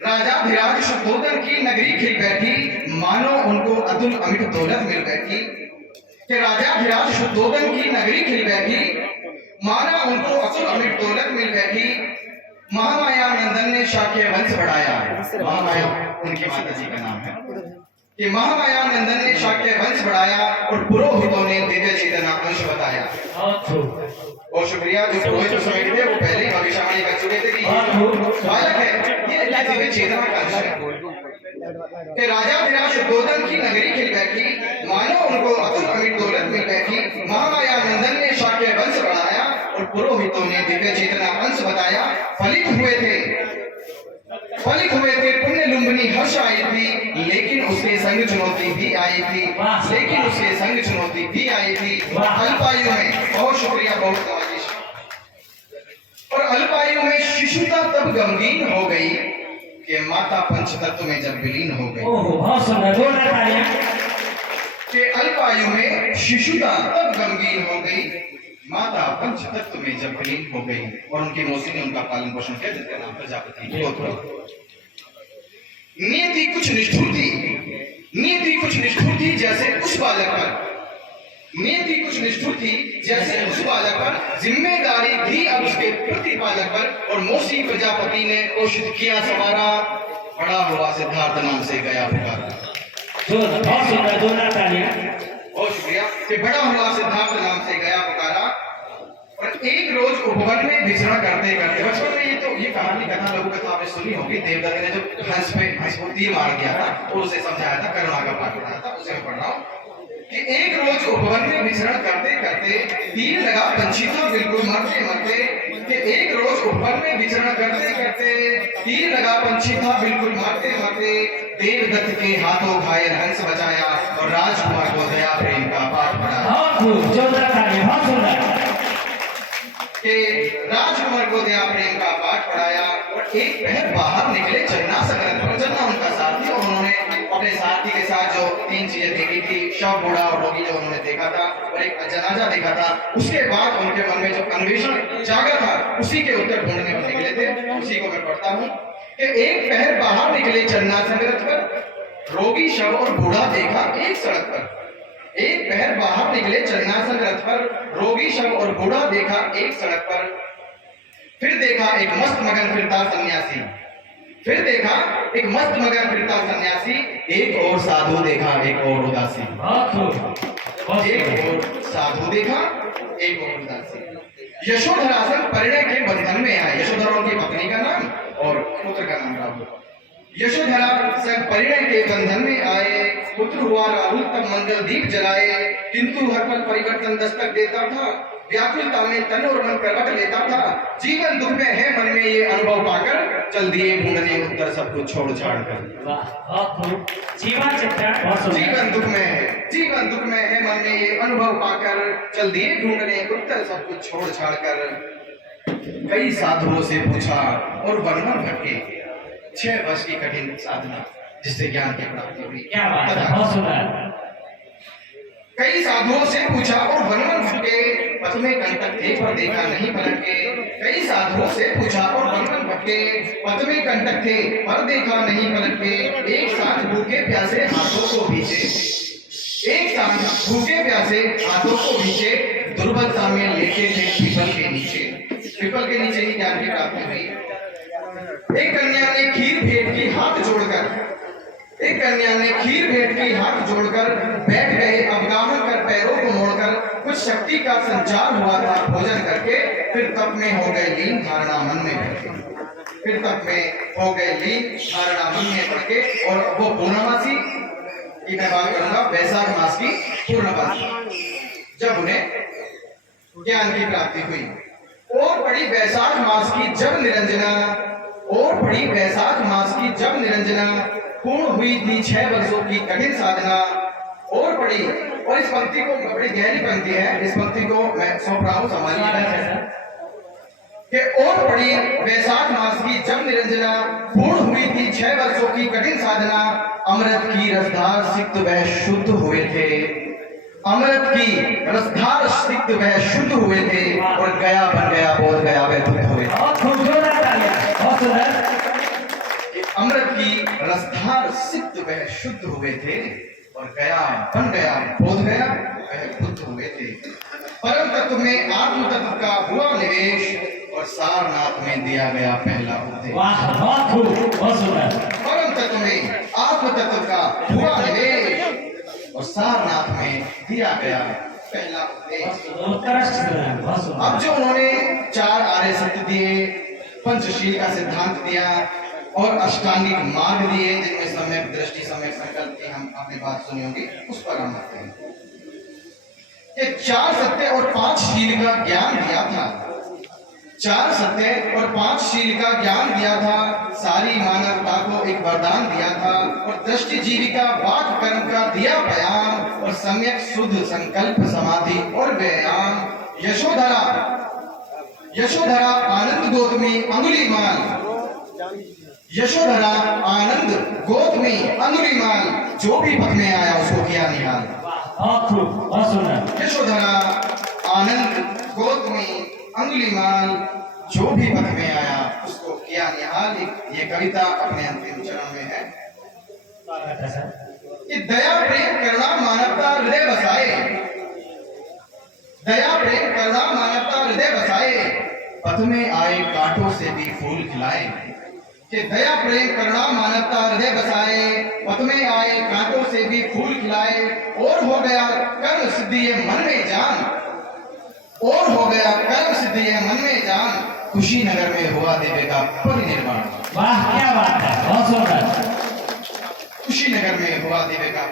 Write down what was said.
राजाधिराज शुद्धोधन की नगरी खिल बैठी, मानो उनको अतुल अमित दौलत मिल बैठी। कि राजाधिराज शुद्धोधन की नगरी खिल बैठी, मानो उनको अतुल अमित दौलत मिल बैठी। महामाया नंदन ने शाक्य वंश बढ़ाया। महामाया उनकी माता जी का नाम है कि महामाया नंदन ने शाक्य वंश बढ़ाया और पुरोहितों ने दिव्य चेतना अंश बताया। बहुत शुक्रिया। जो पुरोहित उस समय के थे वो पहले ही भविष्यवाणी कर चुके थे कि बालक है, ये दिव्य चेतना का अंश है। कि राजाधिराज शुद्धोधन की नगरी खिल बैठी, मानो उनको अतुल अमित दौलत मिल बैठी। महामाया नंदन ने शाक्य वंश बढ़ाया और पुरोहितों ने दिव्य चेतना अंश बताया। फलित हुए थे पुण्य लुम्बिनी हर्ष आई थी, लेकिन उसके संग चुनौती भी आई थी। अल्पायु में, बहुत शुक्रिया, बहुत नवाजिश। और अल्पायु में शिशुता तब गमगीन हो गई कि माता पंचतत्व में जब विलीन हो गई। बहुत सुंदर। कि अल्पायु में शिशुता तब गमगीन हो गई, माता पंचतत्व में जब विलीन हो गई। और उनकी मौसी ने उनका पालन पोषण किया, जिसका नाम प्रजापति। नियति कुछ निष्ठुर थी जैसे उस बालक पर जिम्मेदारी थी अब उसके प्रतिपालक पर। और मौसी प्रजापति ने पोषित किया सवारा, बड़ा हुआ सिद्धार्थ नाम से गया पुकारा। बहुत सुंदर। बहुत शुक्रिया। कि बड़ा हुआ सिद्धार्थ नाम से गया पुकारा। और एक रोज उपवन में विचरण करते बचपन में ये कहानी कथा लघु कथा आपने सुनी होगी। देवदत्त ने जो हंस को तीर मार दिया था और उसे समझाया था, करुणा का पाठ पढ़ाया था, उसे मैं पढ़ रहा हूँ कि एक रोज उपवन में विचरण करते तीर लगा पंछी था बिल्कुल मरते। कि एक रोज उपवन में विचरण करते तीर लगा पंछी था बिल्कुल मरते। देवदत्त के हाथों घायल हंस बचाया और राजकुमार को दया प्रेम का पाठ पढ़ाया। कि राजकुमार को दया प्रेम का पाठ पढ़ाया। और एक पहर बाहर निकले चन्ना संग्रह पर। चन्ना उनका साथी, और उन्होंने अपने साथी के साथ जो तीन चीजें देखी थी, शव, बूढ़ा और रोगी जो उन्होंने देखा था, और एक जनाजा देखा था। उसके बाद उनके मन में जो अन्वेषण जागा था, उसी के उत्तर ढूंढने को निकले थे। उसी को मैं पढ़ता हूँ कि एक पहर बाहर निकले चन्ना संग्रह पर, रोगी, शव और बूढ़ा देखा एक सड़क पर। एक पहर बाहर निकले चन्नासन रथ पर, रोगी, शव और बूढ़ा देखा एक सड़क पर। फिर देखा एक मस्त मगन फिरता सन्यासी, एक और साधु देखा एक और उदासी। यशोधरासन परिणय के बंधन में आए। यशोधरा उनकी पत्नी का नाम और पुत्र का नाम राहुल। यशोधरा सब परिणय के बंधन में आए। पुत्र हुआ राहुल तब मंगल दीप जलाए। किंतु हर पल परिवर्तन दस्तक देता था, व्याकुलता में तन और मन करवट लेता था। जीवन दुख में है मन में ये अनुभव पाकर, चल दिए ढूंढने उत्तर सब कुछ छोड़ छाड़ कर। जीवन दुख में है मन में ये अनुभव पाकर, चल दिए ढूंढने उत्तर सब कुछ छोड़ छाड़ कर। कई साधुओं से पूछा और वर्णन भटके, 6 वर्ष की कठिन साधना जिससे ज्ञान की प्राप्ति हुई। कई साधुओं से पूछा और वनवन भटके, पथ में कंटक थे पर देखा नहीं पलट के। कई साधुओं से पूछा और वनवन भटके, पथ में कंटक थे पर देखा नहीं पलट के। एक साथ भूखे प्यासे हाथों को भीचे, दुर्बलता में लेटे थे पीपल के नीचे ही ज्ञान की प्राप्ति हुई। एक कन्या ने खीर भेंट की हाथ जोड़कर बैठ गए अवगाहन कर पैरों को मोड़कर। कुछ शक्ति का संचार हुआ था भोजन करके, फिर तप में हो गए लीन धारणा मन में बढ़ के। और वो पूर्णमासी की मैं बात करूंगा, वैशाख मास की पूर्णमासी, जब उन्हें ज्ञान की प्राप्ति हुई। और पड़ी वैशाख मास की जब निरंजना, पूर्ण हुई थी 6 वर्षों की कठिन साधना। और इस पंक्ति को बड़ी गहरी पंक्ति है, इस पंक्ति को मैं सौंप रहा हूँ संभालिएगा। कि और पड़ी वैशाख मास की जब निरंजना, पूर्ण हुई थी 6 वर्षों की कठिन साधना। अमृत की रसधार सिक्त वह शुद्ध हुए थे, और गया बन गया बोध गया वह दुख हुए। बहुत सुंदर कि अमृत की रसधार सिद्ध वह शुद्ध हुए थे और गया बन गया बोध गया वह बुद्ध हुए थे। परम तत्व में आत्म तत्व का हुआ निवेश और सारनाथ में दिया गया पहला उपदेश। वाह बहुत खूब बहुत सुंदर परम तत्व में आत्म तत्व का हुआ निवेश और सारनाथ में दिया गया पहला उपदेश। उत्कृष्ट सुंदर बहुत सुंदर अब जो उन्होंने चार आर्य सत्य दिए, पंचशील का सिद्धांत दिया और अष्टांगिक मार्ग दिए जिनमें सम्यक दृष्टि सम्यक संकल्प की हम आपने बात सुनी होगी, उस पर हम आते हैं। ये चार सत्य और पांच शील का ज्ञान दिया था। चार सत्य और पांच शील का ज्ञान दिया था, सारी मानवता को एक वरदान दिया था और दृष्टि जीविका वाक कर्म का दिया बयान और सम्यक शुद्ध संकल्प समाधि और व्यायाम। यशोधरा यशोधरा आनंद गौतमी अंगुलीमाल, यशोधरा आनंद गौतमी अंगुलीमाल, जो भी पथ में आया उसको किया निहाल। बहुत खूब बहुत सुंदर यशोधरा आनंद गौतमी अंगुलीमाल, जो भी पथ में आया उसको किया निहाल। ये कविता अपने अंतिम चरण में है। स्वागत है सर कि दया प्रेम करुणा मानवता हृदय बसाए, दया प्रेम करुणा मानवता हृदय बसाए, पथ में आए कांटों से भी फूल खिलाए। कि दया प्रेम करुणा मानवता हृदय बसाए, पथ में आए कांटों से भी फूल खिलाए। और हो गया कर्म सिद्धि ये मन में जान, और हो गया कर्म सिद्धि ये मन में जान, कुशीनगर में हुआ दिव्य का परिनिर्वाण। वाह क्या बात है बहुत सुंदर कुशीनगर में हुआ दिव्य का